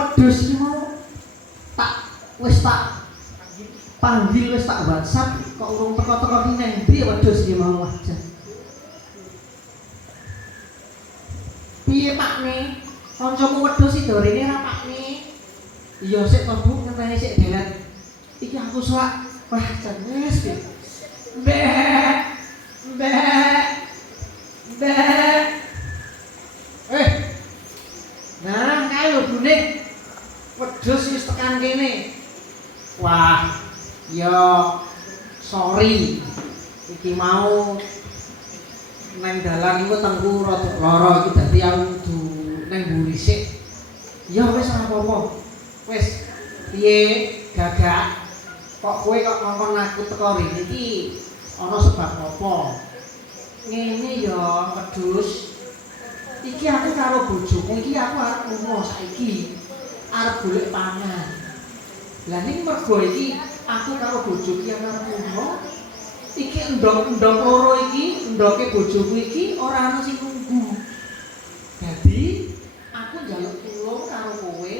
wedhus iki mau wis tak panggil wis tak WhatsApp kok urung teko-teko ki nang ndi wedhus iki mau aja. Piye Pakne? Kancamu wedhus iki dorene ra Pakne? Iya sik to Bu, ngenteni sik delet. Iki aku selak wah jan wis piye. Mbek. Mbek. Mbek. Nah, kae lho Bune. Wedhus wis tekan kene. Wah, ya sorry. Iki mau nang dalan iku tengku rada lara iki dadi aku kudu nang mburi sik. Ya wis ora apa-apa. Wis piye gagak? Kok kowe kok ngomong aku teko rene iki ana sebab apa? Ngene ya, wedhus. Iki aku karo bojoku iki aku arep lunga saiki. Arep golek pangan. Lah ning mergo iki aku karo bojoku iki arep lunga. Iki endok-endok loro iki, endoke bojoku iki ora ana sing nunggu. Dadi aku njaluk tulung karo kowe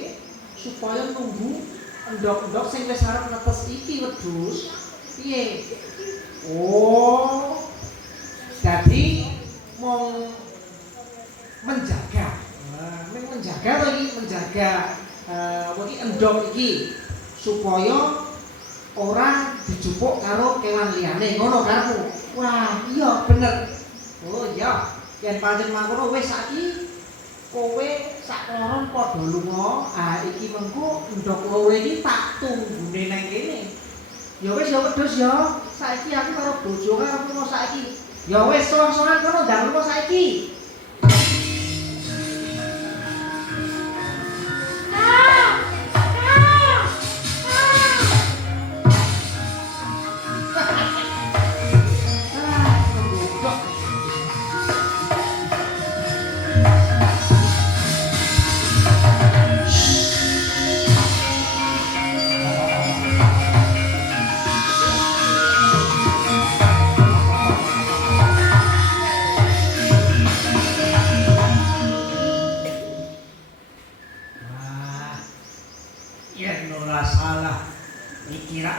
supaya nunggu endok-endok sing wis arep netes iki wedhus. Piye? Oh. Dadi mong menjaga. Ning menjaga to iki, menjaga iki endok iki supaya ora dijupuk karo kewan liyane ngono karepmu. Wah, iya bener. Oh iya, yen pancen mangkono wis saiki kowe sak loron padha lunga. Ah iki mengko endok loro iki tak tunggune nang kene. Ya wis ya wedhus ya. Saiki aku karo bojoku arep lunga saiki. Ya wis sowan-sowan kono ndang lunga saiki.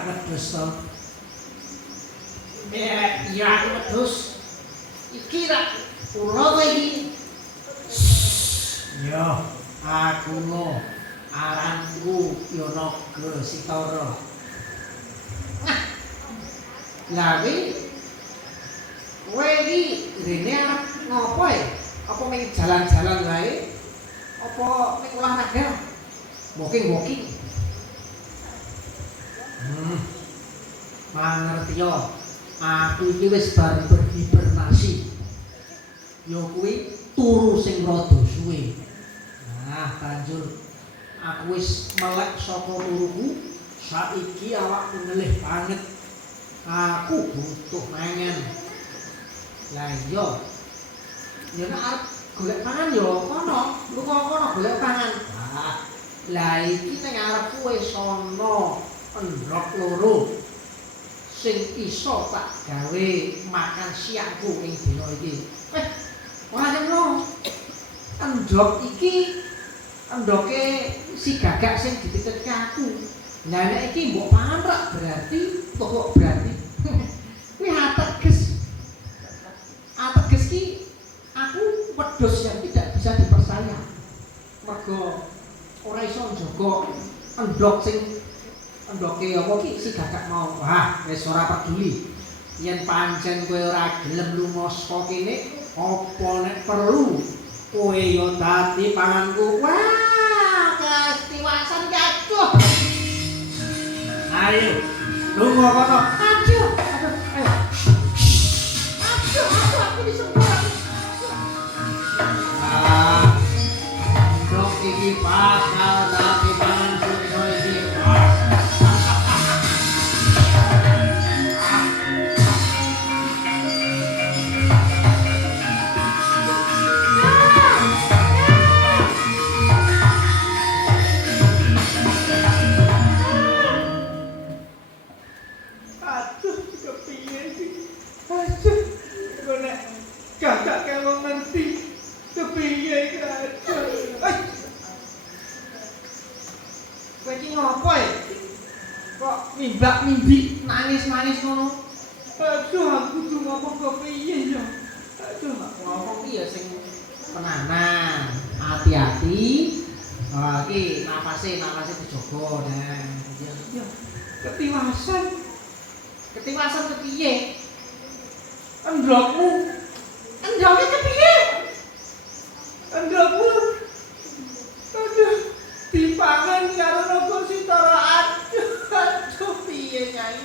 Wedhus to. Iya wedhus. Iki ra kula to iki. Yo, aku lo aranku Yonaga Sitara. Lah kowe iki rene arep ngopo e? Apa mung jalan-jalan wae? Apa mung olahraga? Walking. Mangerti yo. Aku iki wis bar berhibernasi. Yo kuwi turu sing rada suwe. Nah, banjur aku wis melek saka turuku. Saiki awakku ngelih banget. Aku butuh mangan. Lah iya. Ya nek arep golek pangan yo kono, lunga kono golek pangan. Lah iki ning arepku wis ana endhog loro sing iso tak gawe makan siangku ing dina iki. Ora ngono. Endhog iki endoke si gagak sing dititipke aku. Lah nek iki mbok pangan rak berarti kok berarti kuwi ateges. Ateges ki aku wedhus yang tidak bisa dipercaya. Mergo ora iso njaga endhog sing endoke apa ki si gagak mau. Wah, wis ora peduli. Yen pancen kowe ora gelem lunga saka kene, apa nek perlu kowe yo dadi panganku. Wah, kestiwasan gaduh. Ayo, lunga kono. Aduh, ayo. Aduh, aku disembur. Dok iki bakal dadi panganku dino iki. Gagak kalau ngerti kepiye iki aduh. Kowe iki ngopo e? Kok mimbak-mimbik nangis-nangis ngono? Aduh, aku tuh ngomong kok piye ya? Aduh, Ngomong iki ya sing tenanan, hati-hati. Oh, iki napase dijogo nang. ya, ketiwasan. Ketiwasan kepiye? Endokmu, Endoke kepiye? endokmu. Aduh, dipangan karo nopo sitara. Aduh, piye nyai?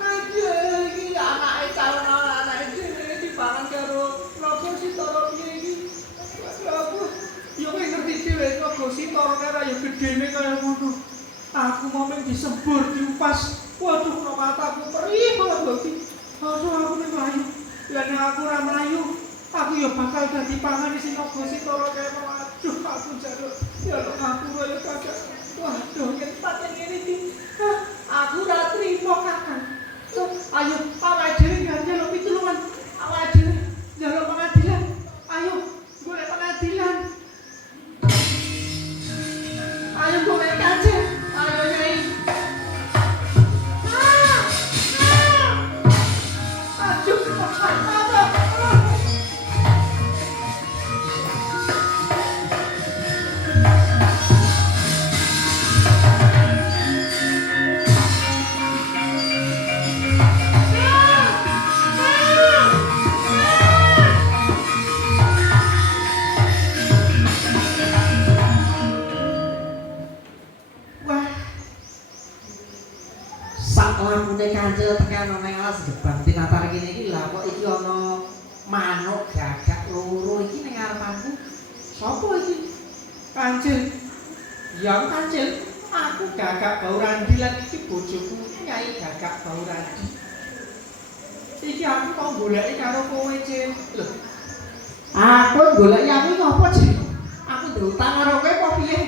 Aduh, iki anake calon anake dhewe dipangan karo nopo sitara piye iki? Aduh, aku yo ngerti dhewe nopo sitara karo yo gedene kaya ngono. Aku mau disembur, diupas. Waduh, no mataku perih banget lho iki. Aduh, aku nek mlayu. Lah nek aku ora mlayu, aku ya bakal dadi pangan sing nopo sitara kaya ngono. Aduh, aku jaluk ya lho aku ya kagak. Waduh, yen paten ngene iki. Aku ora trimo Kakang. So, ayo awake dhewe njaluk pitulungan. Awake dhewe njaluk pengadilan. Ayo golek pengadilan. Ayo golek kancil. Ayo Nyai. Aduh, Wah. Sak lamune kancil tekan ana ning alas gebang tinatar kene iki lah kok iki ana manuk gagak loro iki ning ngarepanku. Sopo iki? kancil. Ya kancil. Aku gagak Baurandi lan iki bojoku Nyai Gagak Baurandi. Iki aku mau goleki karo kowe, Cil. Lho. Aku goleki aku ngopo, Cil? Aku duwe utang karo kowe apa piye?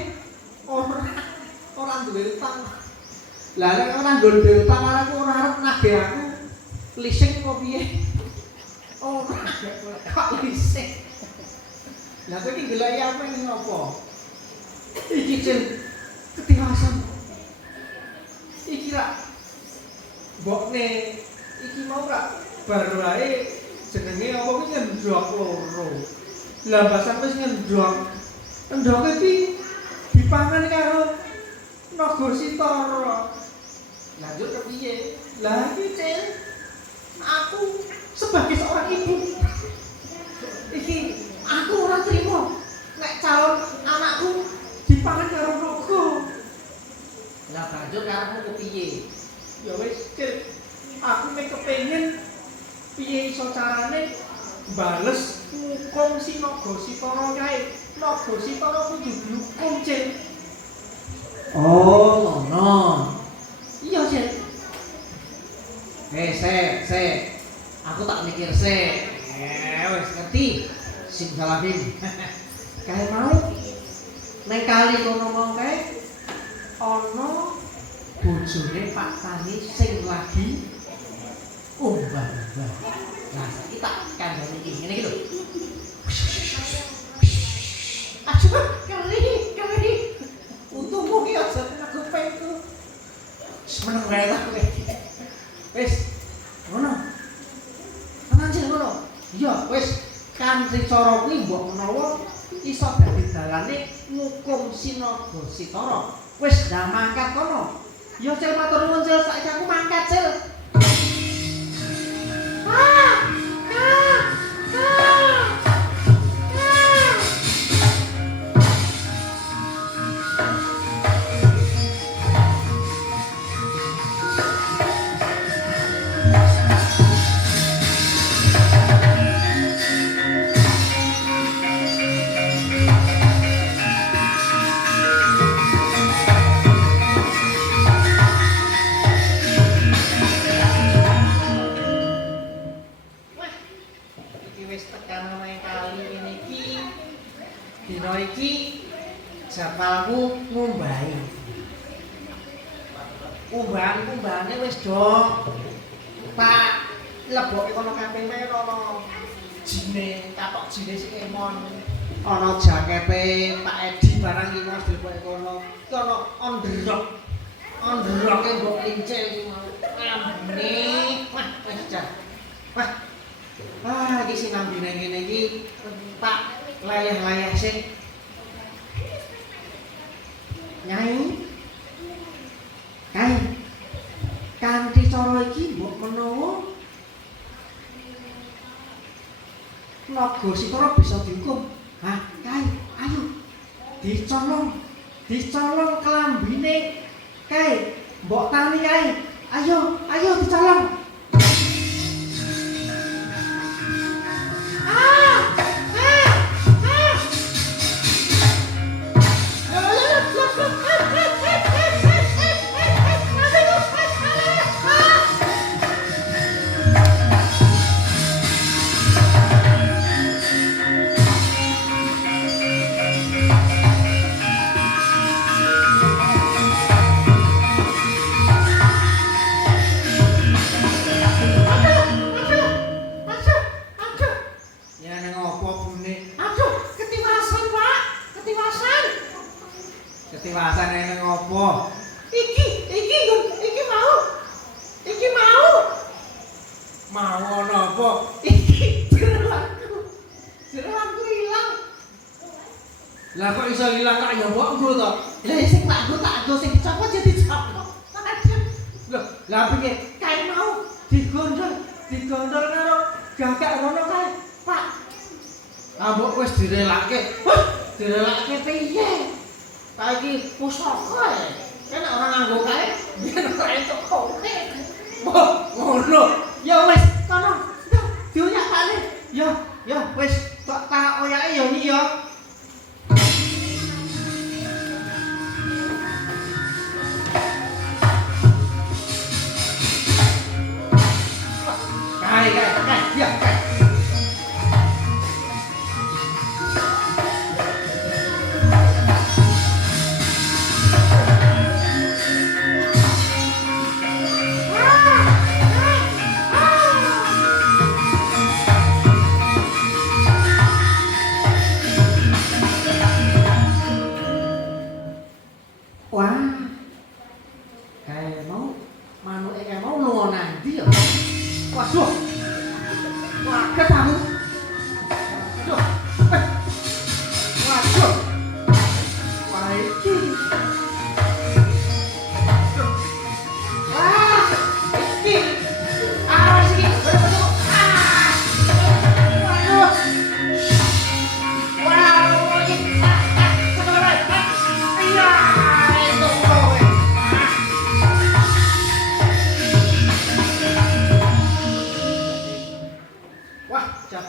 Ora duwe utang. Lah nek ora duwe utang karo aku ora arep nagih aku. Lising apa piye? Ora kok lising. Lah kowe iki goleki aku ning ngopo? Iki Cil, ketiwasan. Iki ra mbokne iki mau ra bar wae jenenge apa kuwi nyendhok loro. Lah basan wis nyendhok. Endhok iki dipangan karo naga sitara. Lanjut kepiye? Lah iki Cil, aku sebagai seorang ibu iki aku ora trimo nek calon anakku dipangan karo naga. Lah banjur karepmu kepiye? Ya wis Cil, aku mek kepengin piye iso carane bales ngukum si naga sitara kae. Naga sitara kudu dihukum Cil. Oh, ngono. Iya, Cil. Sik. Aku tak mikir sik. Wis ngerti. Simsalabim. Kae mau ning kali kono mau kae ana bojone Pak Tani sing lagi umbah-umbah. Lah saiki tak kandhani iki. Ngene iki lho. Aduh, kali. Untungmu ki aja kena kupingku. Seneng wae ta kowe. Wis, ngono. Tenan Cil ngono. Iya, wis kan cara kuwi mbok menawa iso dadi dalane ngukum sinaga sitara. Wis ndang mangkat kono. Ya Cil matur nuwun Cil, saiki aku mangkat Cil. Dina iki japalku ngumbahi. Umbahan-umbahane wis do tak lebokke kono kabeh ana jine, katok jine sing emon. ana jakete Pak Edi barang iki Mas dipoke kono. Iki ana ondrok. Ondroke mbok lincil iki mau. Ambine. Wah, wis dah. Wah. Wah, iki sinambine ngene iki Pak layah-layah sing Nyai. Kai. Kanthi cara iki mbok menawa Naga Sitara bisa dihukum. Hah, Kai, ayo. Dicolong kelambine. Kai, mbok tani Kai. Ayo dicolong. Ketiwasan nang ngopo? Iki mau. Mau ana apa? Iki jeroanku ilang. Lah kok iso ilang kok ya mbokku to? Lah sing tak nggo sing dicopot ya dicopot. Loh, lah piye? Kae mau digondol karo gagak rono kae, Pak. Ah mbok wis direlake. Direlake piye? Kae iki pusaka ya. Kan ora nganggo kae, biyen ora entuk kote. Wah, ngono. Ya wis, kono. Diunyakane. Ya wis, tak oyake ya iki ya. Kae, ya, kae.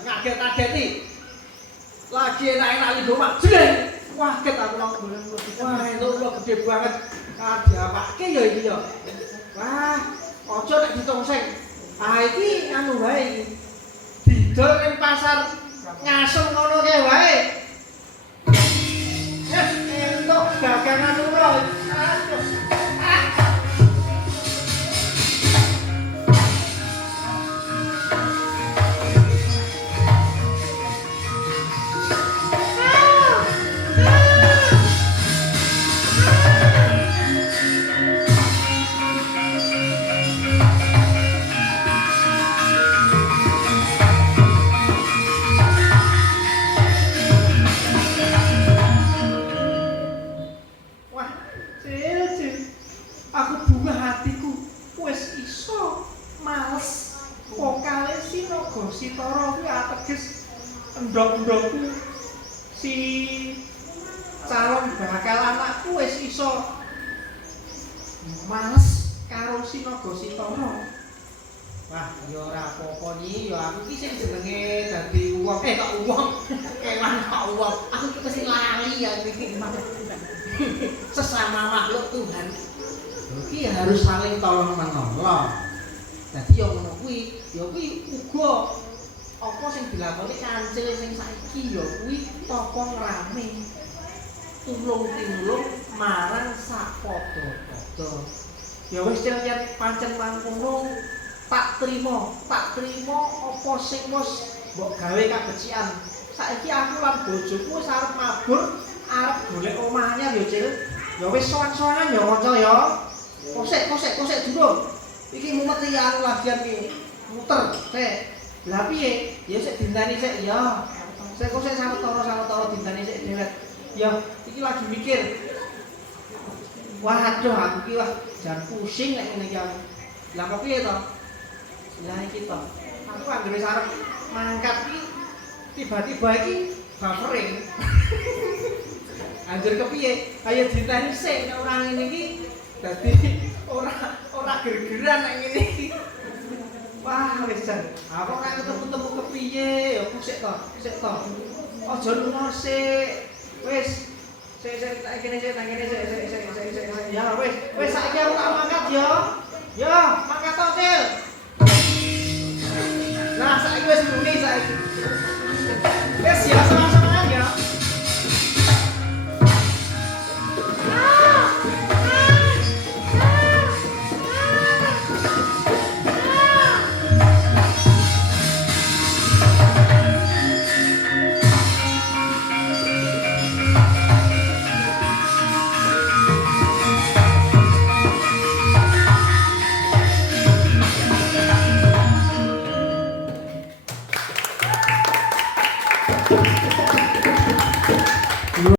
Kaget-kageti. Lagi enak-enak lido mak jeng. Wah, ket aku nang boleh. Wah, itu lo gede banget. Diapake ya iki ya. Wah, aja nek ditongseng. Ah iki anu wae iki. Didol ning pasar ngasem ngono kae wae. Yes, entuk dagangan loro. Aduh. Sitara kuwi ateges endhog-endhogku si calon bakal anakku wis iso males karo si Naga Sitara. Wah, ya ora apa-apa iki, ya aku iki sing jenenge dadi uwong, kok uwong, kewan kok uwong. Aku iki mesti lali ya iki. Sesama makhluk Tuhan. Iki harus saling tolong-menolong. Dadi ya ngono kuwi, ya kuwi uga apa sing dilakoni kancil sing saiki ya kuwi tapa ngrame. Tulung-tinulung marang sapadha-padha. Ya wis yen pancen mangkono tak trima apa sing wis mbok gawe kabecikan saiki aku lan bojoku wis arep mabur, arep golek omah anyar yo, Cil. Ya wis sowan-sowanan ya kanca ya. Kosek dulu. Iki mumet iki aku lagian iki. Muter, sik. Lah piye? Ya sik dintani sik ya. Sik kok sik sawetara dintani sik dewet. Ya, iki lagi mikir. Waduh, aku ki wah jan pusing nek ngene iki aku. Lah kok piye to? Lah iki to. Aku anggere arep mangkat iki tiba-tiba iki buffering. Anjir kepiye? Ayo diteni sik nek ora ngene iki dadi ora ger-geran nek ngene iki. Wah, wis jan. Apa kok ketemu kepiye? Ya sik to. Aja lunga sik. Wis. Sik tak kene sik. Ya wis saiki aku tak mangkat ya. Ya, mangkat to, Cil. Nah, saiki wis muni saiki. Wis ya sama-sama ya.